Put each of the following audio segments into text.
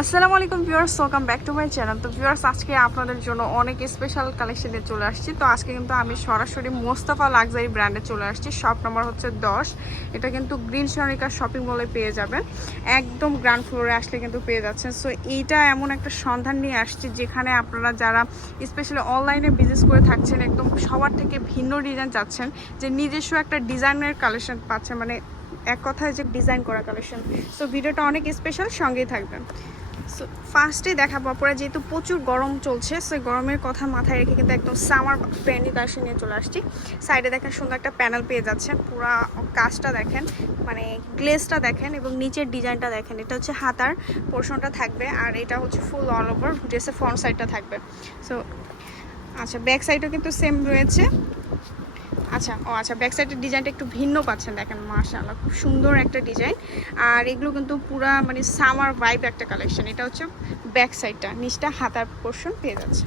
আসসালামু আলাইকুম viewers welcome back to my channel তো ভিউয়ার্স, আজকে আপনাদের জন্য অনেক স্পেশাল কালেকশন চলে আসছি। তো আজকে কিন্তু আমি সরাসরি মোস্তফা লাক্সারি ব্র্যান্ডে চলে আসছি। শপ নম্বর হচ্ছে দশ। এটা কিন্তু গ্রিন সোনারিকা শপিং মলে পেয়ে যাবেন। একদম গ্রাউন্ড ফ্লোরে আসলে কিন্তু পেয়ে যাচ্ছেন। সো এইটা এমন একটা সন্ধান নিয়ে আসছি যেখানে আপনারা যারা স্পেশালি অনলাইনে বিজনেস করে থাকছেন, একদম সবার থেকে ভিন্ন ডিজাইন চাচ্ছেন, যে নিজস্ব একটা ডিজাইনের কালেকশন পাচ্ছেন। মানে এক কথায় যে ডিজাইন করা কালেকশন সো ভিডিওটা অনেক স্পেশাল সঙ্গেই থাকবেন। সো ফার্স্টে দেখাবো পরে যেহেতু প্রচুর গরম চলছে সো গরমের কথা মাথায় রেখে কিন্তু একদম সামার প্যান্ডি কালেকশন নিয়ে চলে আসছি। সাইডে দেখেন সুন্দর একটা প্যানেল পেয়ে যাচ্ছে, পুরা কাজটা দেখেন মানে গ্লেসটা দেখেন এবং নিচের ডিজাইনটা দেখেন। এটা হচ্ছে হাতার পোর্শনটা থাকবে আর এটা হচ্ছে ফুল অল ওভার ড্রেসের ফ্রন্ট সাইডটা থাকবে। সো আচ্ছা ব্যাক সাইডও কিন্তু সেম রয়েছে। আচ্ছা ও আচ্ছা ব্যাক সাইডের ডিজাইনটা একটু ভিন্ন পাচ্ছেন দেখেন, মাশাআল্লাহ, খুব সুন্দর একটা ডিজাইন আর এগুলো কিন্তু পুরা মানে সামার ভাইব একটা কালেকশন এটা হচ্ছে ব্যাক সাইডটা নিচটা হাতার পোর্শন পেয়ে যাচ্ছে।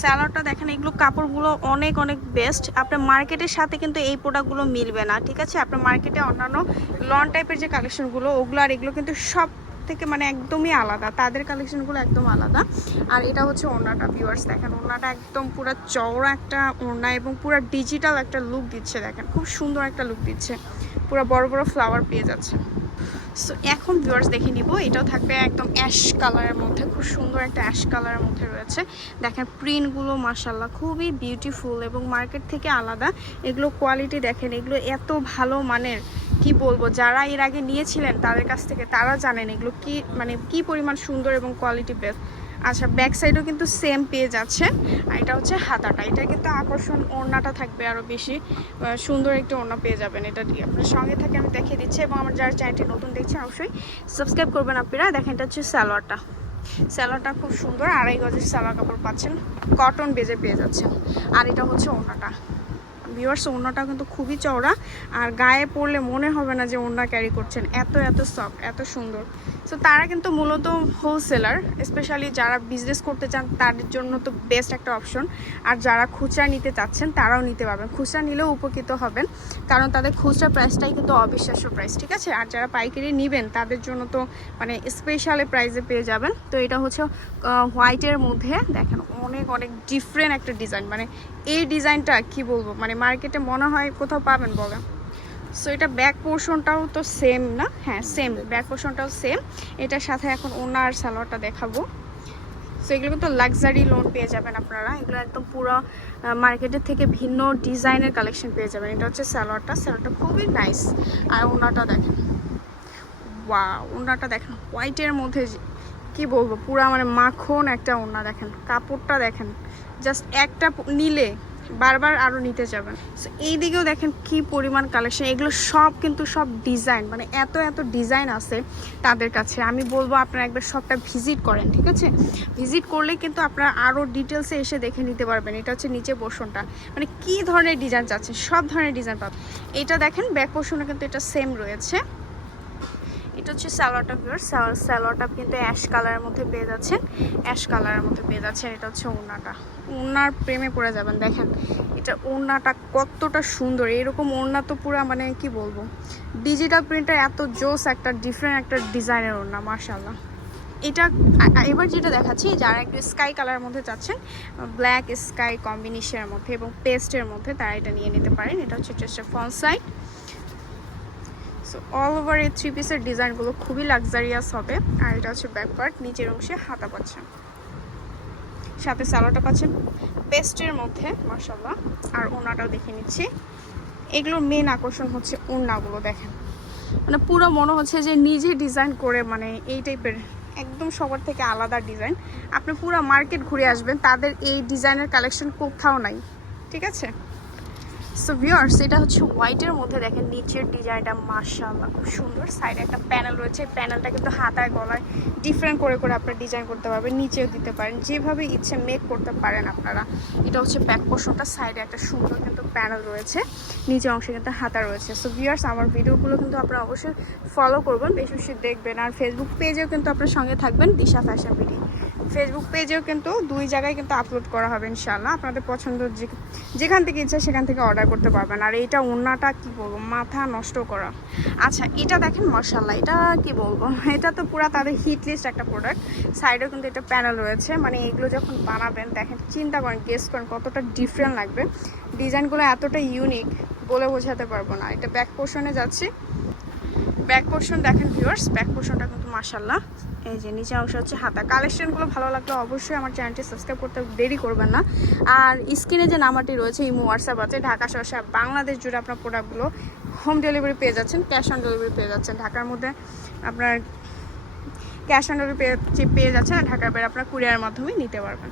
স্যালাডটা দেখেন, এগুলো কাপড়গুলো অনেক অনেক বেস্ট আপনার মার্কেটের সাথে কিন্তু এই প্রোডাক্টগুলো মিলবে না, ঠিক আছে? আপনার মার্কেটে অন্যান্য লন টাইপের যে কালেকশনগুলো ওগুলো আর এগুলো কিন্তু সব থেকে মানে একদমই আলাদা। তাদের কালেকশনগুলো একদম আলাদা। আর এটা হচ্ছে ওড়নাটা ভিউয়ার্স দেখেন। ওড়নাটা একদম পুরো চওড়া একটা ওড়না এবং পুরো ডিজিটাল একটা লুক দিচ্ছে, দেখেন। খুব সুন্দর একটা লুক দিচ্ছে। পুরো বড় বড় ফ্লাওয়ার পেয়ে যাচ্ছে। সো এখন ভিউয়ার্স দেখে নিব। এটাও থাকবে একদম অ্যাশ কালারের মধ্যে। খুব সুন্দর একটা অ্যাশ কালারের মধ্যে রয়েছে। দেখেন প্রিন্টগুলো মাসাল্লাহ খুবই বিউটিফুল এবং মার্কেট থেকে আলাদা। এগুলো কোয়ালিটি দেখেন, এগুলো এত ভালো মানের। কি বলব? যারা এর আগে নিয়েছিলেন, তাদের কাছ থেকে তারা জানেন এগুলো কি মানে কি পরিমাণ সুন্দর এবং কোয়ালিটি বেস্ট আচ্ছা ব্যাক সাইডও কিন্তু সেম পেয়ে যাচ্ছে। আর এটা হচ্ছে হাতাটা। এটা কিন্তু আকর্ষণ ওড়নাটা থাকবে আরও বেশি। সুন্দর একটি ওড়না পেয়ে যাবেন এটা আপনার সঙ্গে থাকে আমি দেখিয়ে দিচ্ছি এবং আমার যারা চ্যানেলটি নতুন দেখছেন অবশ্যই সাবস্ক্রাইব করবেন আপনারা। দেখেন, এটা হচ্ছে সালোয়ারটা। সালোয়ারটা খুব সুন্দর। আড়াই গজের সালোয়ার কাপড় পাচ্ছেন। কটন বেজে পেয়ে যাচ্ছেন আর এটা হচ্ছে ওড়নাটা। ভিউয়ার্স ওড়নাটা কিন্তু খুবই চওড়া। আর গায়ে পরলে মনে হবে না যে ওড়না ক্যারি করছেন। এত এত সফট এত সুন্দর। সো তারা কিন্তু মূলত হোলসেলার স্পেশালি যারা বিজনেস করতে চান, তাদের জন্য তো বেস্ট একটা অপশন আর যারা খুচরা নিতে চাচ্ছেন, তারাও নিতে পারবেন। খুচরা নিলেও উপকৃত হবেন, কারণ তাদের খুচরা প্রাইসটাই কিন্তু অবিশ্বাস্য প্রাইস ঠিক আছে? আর যারা পাইকারি নেবেন, তাদের জন্য তো মানে স্পেশালি প্রাইসে পেয়ে যাবেন। তো এটা হচ্ছে হোয়াইটের মধ্যে, দেখেন, অনেক অনেক ডিফারেন্ট একটা ডিজাইন মানে এই ডিজাইনটা কি বলব? মানে মার্কেটে মনে হয় কোথাও পাবেন বলেন। সো এটা ব্যাক পোর্শনটাও তো সেম না? হ্যাঁ সেম ব্যাক পোর্শনটাও সেম এটার সাথে এখন ওনার সালোয়ারটা দেখাবো। সো এগুলো কিন্তু লাক্সারি লোন পেয়ে যাবেন আপনারা। এগুলো একদম পুরো মার্কেটের থেকে ভিন্ন ডিজাইনের কালেকশন পেয়ে যাবেন। এটা হচ্ছে সালোয়ারটা সালোয়ারটা খুবই নাইস আর ওনাটা দেখেন। ওয়া ওনাটা দেখেন। হোয়াইটের মধ্যে কি বলব? পুরা মানে মাখন একটা ওনা দেখেন। কাপড়টা দেখেন। জাস্ট একটা নিলে। বারবার আরও নিতে যাবেন। সো এই দিকেও দেখেন কি পরিমাণ কালেকশন এগুলো সব কিন্তু সব ডিজাইন মানে এত এত ডিজাইন আছে তাদের কাছে। আমি বলব আপনারা একবার সবটা ভিজিট করেন, ঠিক আছে? ভিজিট করলে কিন্তু আপনারা আরও ডিটেলসে এসে দেখে নিতে পারবেন। এটা হচ্ছে নিচে পোর্শনটা মানে কি ধরনের ডিজাইন চাচ্ছেন? সব ধরনের ডিজাইন পাবেন। এটা দেখেন ব্যাক পোর্শনে কিন্তু এটা সেম রয়েছে। এটা হচ্ছে স্যালোয়ারটা পিওর স্যালোয়ারটা কিন্তু অ্যাশ কালারের মধ্যে পেয়ে যাচ্ছেন। অ্যাশ কালারের মধ্যে পেয়ে যাচ্ছেন। এটা হচ্ছে ওড়নাটা। ওড়নার প্রেমে পড়ে যাবেন, দেখেন। এটা ওড়নাটা কতটা সুন্দর। এরকম ওড়না তো পুরো মানে কি বলব? ডিজিটাল প্রিন্টার এত জোস একটা ডিফারেন্ট একটা ডিজাইনের ওড়না মার্শাল্লাহ এটা এবার যেটা দেখাচ্ছি যারা একটু স্কাই কালারের মধ্যে চাচ্ছেন ব্ল্যাক স্কাই কম্বিনেশনের মধ্যে এবং পেস্টের মধ্যে তারা এটা নিয়ে নিতে পারেন। এটা হচ্ছে front side so all over এই থ্রি পিসের ডিজাইনগুলো খুবই লাক্সারিয়াস হবে। আর এটা হচ্ছে ব্যাক পার্ট নিচের অংশে হাতা পাচ্ছেন সাথে সালোয়ারটা পাচ্ছেন পেস্টের মধ্যে মশাল্লা আর ওনাটাও দেখে নিচ্ছি। এগুলোর মেন আকর্ষণ হচ্ছে ওনাগুলো দেখেন। মানে পুরো মনে হচ্ছে যে নিজে ডিজাইন করে মানে এই টাইপের একদম সবার থেকে আলাদা ডিজাইন আপনি পুরো মার্কেট ঘুরে আসবেন, তাদের এই ডিজাইনের কালেকশন কোথাও নাই। ঠিক আছে? সো ভিউয়ার্স এটা হচ্ছে হোয়াইটের মধ্যে দেখেন, নিচের ডিজাইনটা মাশাআল্লাহ, খুব সুন্দর। সাইডে একটা প্যানেল রয়েছে প্যানেলটা কিন্তু হাতায় গলায় ডিফারেন্ট করে করে আপনারা ডিজাইন করতে পারবেন, নিচেও দিতে পারেন, যেভাবে ইচ্ছে মেক করতে পারেন আপনারা। এটা হচ্ছে ব্যাক পোর্শনটা সাইডে একটা সুন্দর কিন্তু প্যানেল রয়েছে, নিচে অংশে কিন্তু হাতা রয়েছে। সো ভিউয়ার্স আমার ভিডিওগুলো কিন্তু আপনারা অবশ্যই ফলো করবেন, বেশি বেশি দেখবেন। আর ফেসবুক পেজেও কিন্তু আপনার সঙ্গে থাকবেন, দিশা ফ্যাশন বিডি ফেসবুক পেজেও কিন্তু দুই জায়গায় কিন্তু আপলোড করা হবে ইনশাল্লাহ আপনাদের পছন্দ যে- যেখান থেকে ইচ্ছা সেখান থেকে অর্ডার করতে পারবেন। আর এইটা ওড়নাটা কি বলব? মাথা নষ্ট করা। আচ্ছা এটা দেখেন মশাল্লা এটা কি বলব? এটা তো পুরো তাদের হিট লিস্ট একটা প্রোডাক্ট সাইডেও কিন্তু এটা প্যানেল রয়েছে। মানে এগুলো যখন বানাবেন, দেখেন, চিন্তা করেন গেস করেন, কতটা ডিফারেন্ট লাগবে। ডিজাইনগুলো এতটা ইউনিক বলে বোঝাতে পারব না। এটা ব্যাক পোর্শনে যাচ্ছি। ব্যাক পোর্শন দেখেন ভিউয়ার্স ব্যাক পোর্শনটা কিন্তু মাশাল্লাহ এই যে নিচে অংশ হচ্ছে হাতা। কালেকশনগুলো ভালো লাগলে অবশ্যই আমার চ্যানেলটি সাবস্ক্রাইব করতে দেরি করবেন না। আর স্ক্রিনে যে নাম্বারটি রয়েছে, ইমো হোয়াটসঅ্যাপ আছে, ঢাকা সহ বাংলাদেশ জুড়ে আপনার প্রোডাক্টগুলো হোম ডেলিভারি পেয়ে যাচ্ছেন ক্যাশ অন ডেলিভারি পেয়ে যাচ্ছেন। ঢাকার মধ্যে আপনার ক্যাশ অন ডেলিভারি পেয়ে যাচ্ছেন আর ঢাকার বাইরে আপনার কুরিয়ার মাধ্যমে নিতে পারবেন।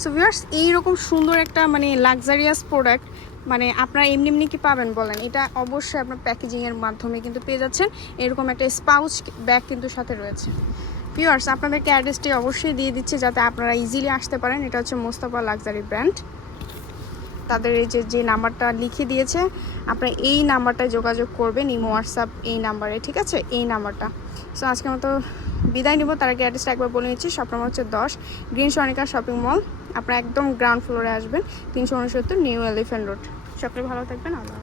সো ভিউয়ার্স এইরকম সুন্দর একটা মানে লাক্সারিয়াস প্রোডাক্ট মানে আপনারা এমনি এমনি কি পাবেন বলেন? এটা অবশ্যই আপনার প্যাকেজিংয়ের মাধ্যমে কিন্তু পেয়ে যাচ্ছেন। এরকম একটা স্পাউচ ব্যাগ কিন্তু সাথে রয়েছে। পিওর্স আপনাদেরকে অ্যাড্রেসটি অবশ্যই দিয়ে দিচ্ছে যাতে আপনারা ইজিলি আসতে পারেন। এটা হচ্ছে মোস্তফা লাক্সারি ব্র্যান্ড তাদের এই যে যে নাম্বারটা লিখে দিয়েছে আপনারা এই নাম্বারটায় যোগাযোগ করবেন, ইমো, হোয়াটসঅ্যাপ এই নাম্বারে, ঠিক আছে? এই নাম্বারটা। সো আজকে মতো বিদায় নিব। তার আগে অ্যাড্রেসটা একবার বলে নিচ্ছি। শপ নম্বর হচ্ছে দশ, গ্রিন সনিকা শপিং মল। আপনার একদম গ্রাউন্ড ফ্লোরে আসবেন, তিনশো উনসত্তর নিউ এলিফেন্ট রোড। সকলে ভালো থাকবেন। আল্লাহ।